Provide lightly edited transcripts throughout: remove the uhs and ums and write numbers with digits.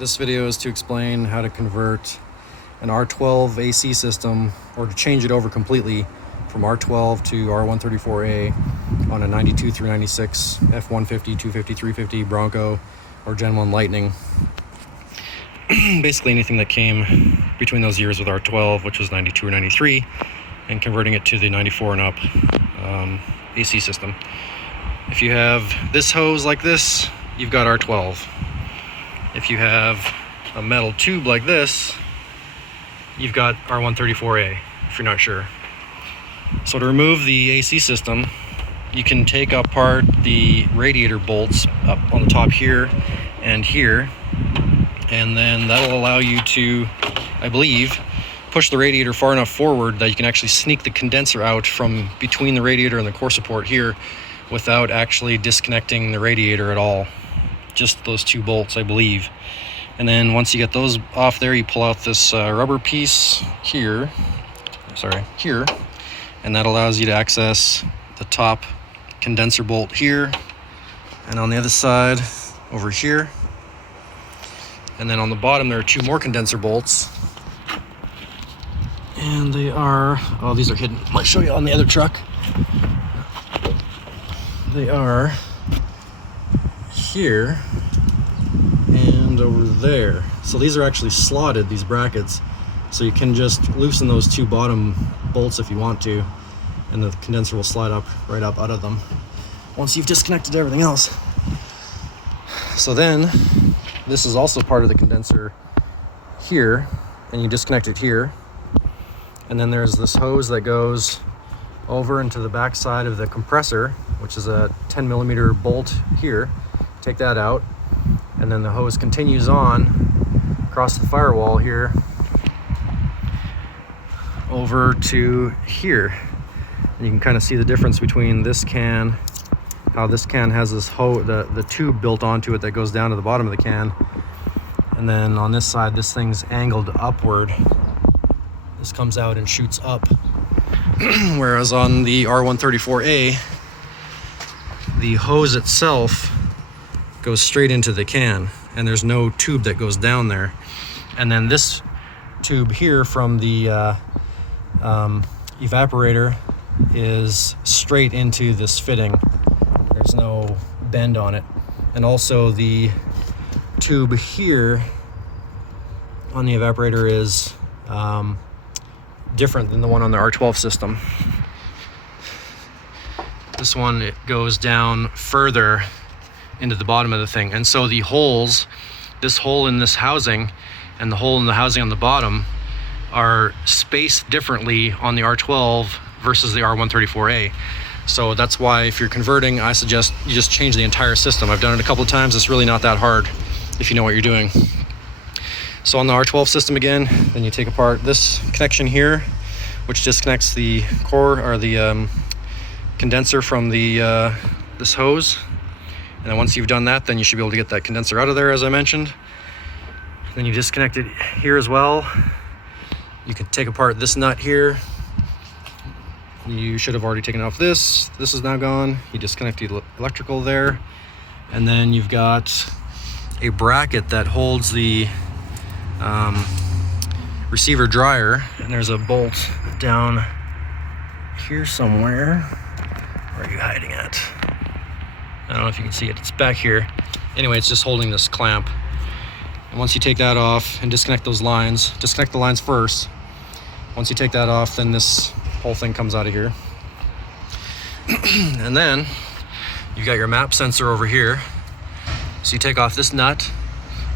This video is to explain how to convert an R-12 AC system, or to change it over completely from R-12 to R-134A on a 92 through 96 F-150, 250, 350 Bronco or Gen 1 Lightning. Basically anything that came between those years with R-12, which was 92 or 93, and converting it to the 94 and up AC system. If you have this hose like this, you've got R-12. If you have a metal tube like this, you've got R-134A, if you're not sure. So to remove the AC system, you can take apart the radiator bolts up on the top here, and then that'll allow you to, I believe, push the radiator far enough forward that you can actually sneak the condenser out from between the radiator and the core support here without actually disconnecting the radiator at all. Just those two bolts, I believe. And then once you get those off there, you pull out this rubber piece here, and that allows you to access the top condenser bolt here, and on the other side over here. And then on the bottom there are two more condenser bolts, and they are, oh, these are hidden. I'll show you on the other truck. They are here and over there. So these are actually slotted, these brackets, so you can just loosen those two bottom bolts if you want to, and the condenser will slide up right up out of them once you've disconnected everything else. So then this is also part of the condenser here, and you disconnect it here, and then there's this hose that goes over into the back side of the compressor, which is a 10mm bolt here. Take that out, and then the hose continues on across the firewall here over to here. And you can kind of see the difference between this can, how this can has this the tube built onto it that goes down to the bottom of the can, and then on this side this thing's angled upward. This comes out and shoots up. Whereas on the R-134A, the hose itself goes straight into the can, and there's no tube that goes down there. And then this tube here from the evaporator is straight into this fitting. There's no bend on it. And also the tube here on the evaporator is different than the one on the R-12 system. This one, it goes down further into the bottom of the thing, and so the holes, this hole in this housing and the hole in the housing on the bottom, are spaced differently on the R-12 versus the R-134A. So that's why if you're converting, I suggest you just change the entire system. I've done it a couple of times. It's really not that hard if you know what you're doing. So on the R-12 system again, then you take apart this connection here, which disconnects the core or the condenser from the this hose. And then once you've done that, then you should be able to get that condenser out of there, as I mentioned. Then you disconnect it here as well. You can take apart this nut here. You should have already taken off this. This is now gone. You disconnect the electrical there. And then you've got a bracket that holds the receiver dryer, and there's a bolt down here somewhere. Where are you hiding at? I don't know if you can see it. It's back here. Anyway, it's just holding this clamp. And once you take that off and disconnect those lines, disconnect the lines first. Once you take that off, then this whole thing comes out of here. And then you've got your map sensor over here. So you take off this nut,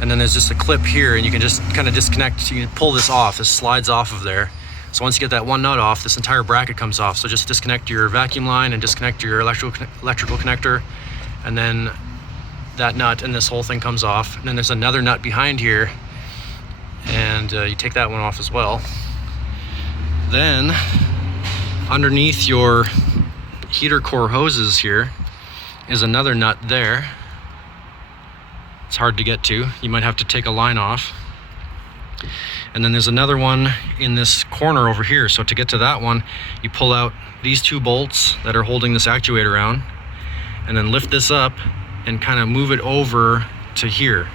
and then there's just a clip here, and you can just kind of disconnect. You can pull this off. This slides off of there. So once you get that one nut off, this entire bracket comes off. So just disconnect your vacuum line and disconnect your electrical connector, and then that nut and this whole thing comes off. And then there's another nut behind here, and you take that one off as well. Then underneath your heater core hoses here is another nut there. It's hard to get to. You might have to take a line off. And then there's another one in this corner over here. So to get to that one, you pull out these two bolts that are holding this actuator around, and then lift this up and kind of move it over to here.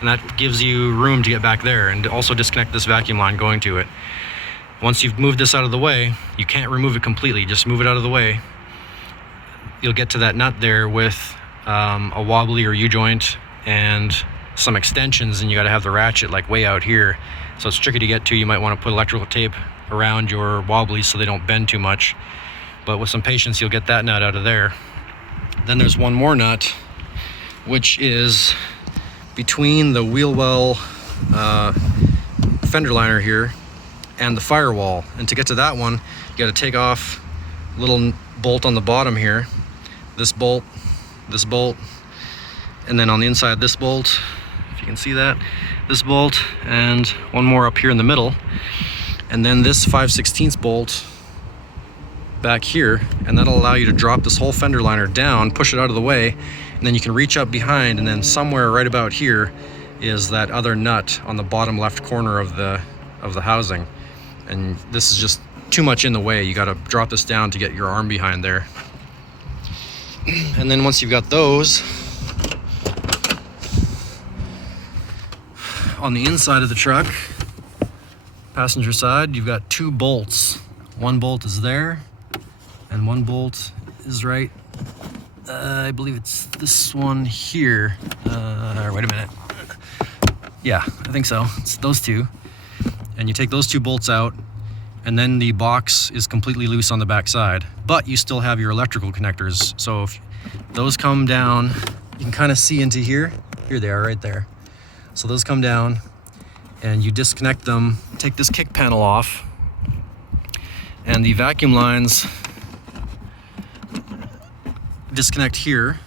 and that gives you room to get back there, and also disconnect this vacuum line going to it. Once you've moved this out of the way, you can't remove it completely, just move it out of the way. You'll get to that nut there with a wobbly or U-joint and some extensions, and you got to have the ratchet like way out here, so it's tricky to get to. You might want to put electrical tape around your wobblies so they don't bend too much, but with some patience you'll get that nut out of there. Then there's one more nut, which is between the wheel well fender liner here and the firewall, and to get to that one you got to take off a little bolt on the bottom here, this bolt, and then on the inside this bolt, if you can see that, this bolt, and one more up here in the middle, and then this 5/16 bolt back here, and that'll allow you to drop this whole fender liner down, push it out of the way, and then you can reach up behind, and then somewhere right about here is that other nut on the bottom left corner of the housing, and this is just too much in the way. You got to drop this down to get your arm behind there. And then once you've got those on the inside of the truck, passenger side, you've got two bolts. One bolt is there and one bolt is right, I believe it's this one here. Wait a minute. Yeah, I think so. It's those two. And you take those two bolts out, and then the box is completely loose on the back side, but you still have your electrical connectors. So if those come down, you can kind of see into here. Here they are right there. So those come down and you disconnect them, take this kick panel off, and the vacuum lines disconnect here.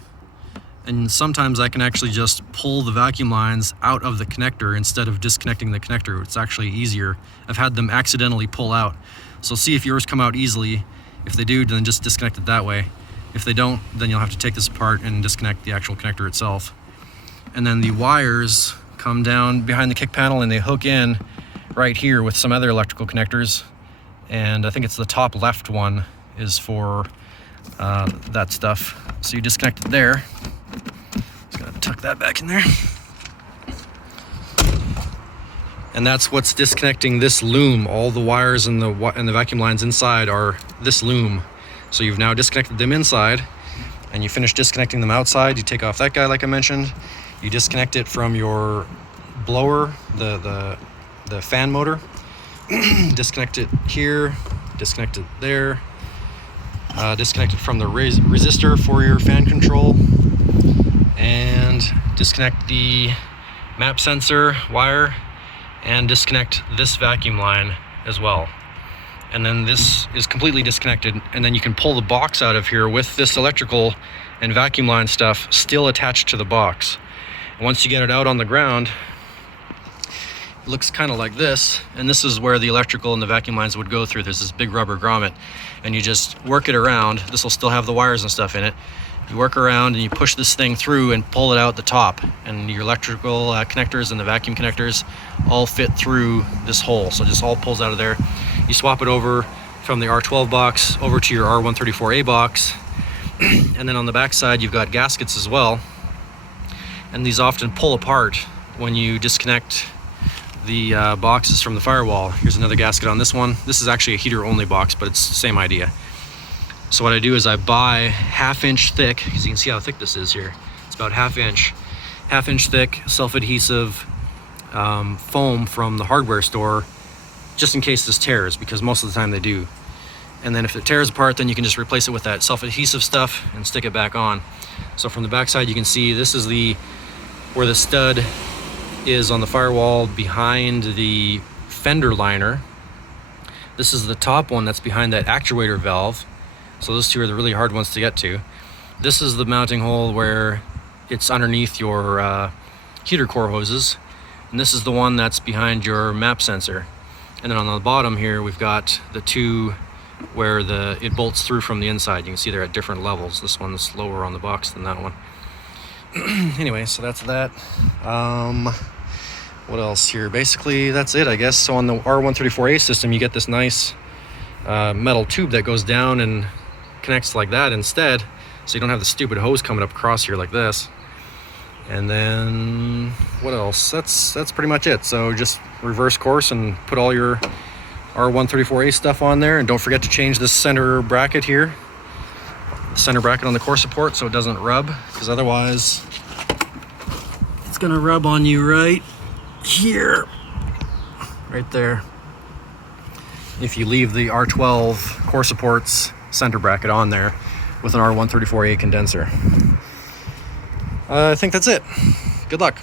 And sometimes I can actually just pull the vacuum lines out of the connector instead of disconnecting the connector. It's actually easier. I've had them accidentally pull out. So see if yours come out easily. If they do, then just disconnect it that way. If they don't, then you'll have to take this apart and disconnect the actual connector itself. And then the wires come down behind the kick panel and they hook in right here with some other electrical connectors. And I think it's the top left one is for that stuff. So you disconnect it there. Just gotta tuck that back in there. And that's what's disconnecting this loom. All the wires and the vacuum lines inside are this loom. So you've now disconnected them inside, and you finish disconnecting them outside. You take off that guy like I mentioned. You disconnect it from your blower, the fan motor. Disconnect it here, disconnect it there. Disconnect it from the resistor for your fan control, and disconnect the map sensor wire, and disconnect this vacuum line as well. And then this is completely disconnected, and then you can pull the box out of here with this electrical and vacuum line stuff still attached to the box. Once you get it out on the ground, it looks kind of like this, and this is where the electrical and the vacuum lines would go through. There's this big rubber grommet, and you just work it around. This will still have the wires and stuff in it. You work around and you push this thing through and pull it out the top, and your electrical connectors and the vacuum connectors all fit through this hole. So it just all pulls out of there. You swap it over from the R-12 box over to your R-134A box, and then on the back side you've got gaskets as well, and these often pull apart when you disconnect the boxes from the firewall. Here's another gasket on this one. This is actually a heater only box, but it's the same idea. So what I do is I buy 1/2 inch thick, because you can see how thick this is here. It's about 1/2 inch thick self-adhesive foam from the hardware store, just in case this tears, because most of the time they do. And then if it tears apart, then you can just replace it with that self-adhesive stuff and stick it back on. So from the back side you can see this is where the stud is on the firewall behind the fender liner. This is the top one that's behind that actuator valve. So those two are the really hard ones to get to. This is the mounting hole where it's underneath your heater core hoses. And this is the one that's behind your map sensor. And then on the bottom here, we've got the two where it bolts through from the inside. You can see they're at different levels. This one's lower on the box than that one. Anyway, so that's that. What else here? Basically, that's it, I guess. So on the R-134A system, you get this nice metal tube that goes down and connects like that instead, so you don't have the stupid hose coming up across here like this. And then what else? That's pretty much it. So just reverse course and put all your R-134A stuff on there, and don't forget to change this center bracket here, center bracket on the core support, so it doesn't rub, because otherwise it's gonna rub on you right here, right there, if you leave the R-12 core supports center bracket on there with an R-134A condenser. I think that's it. Good luck.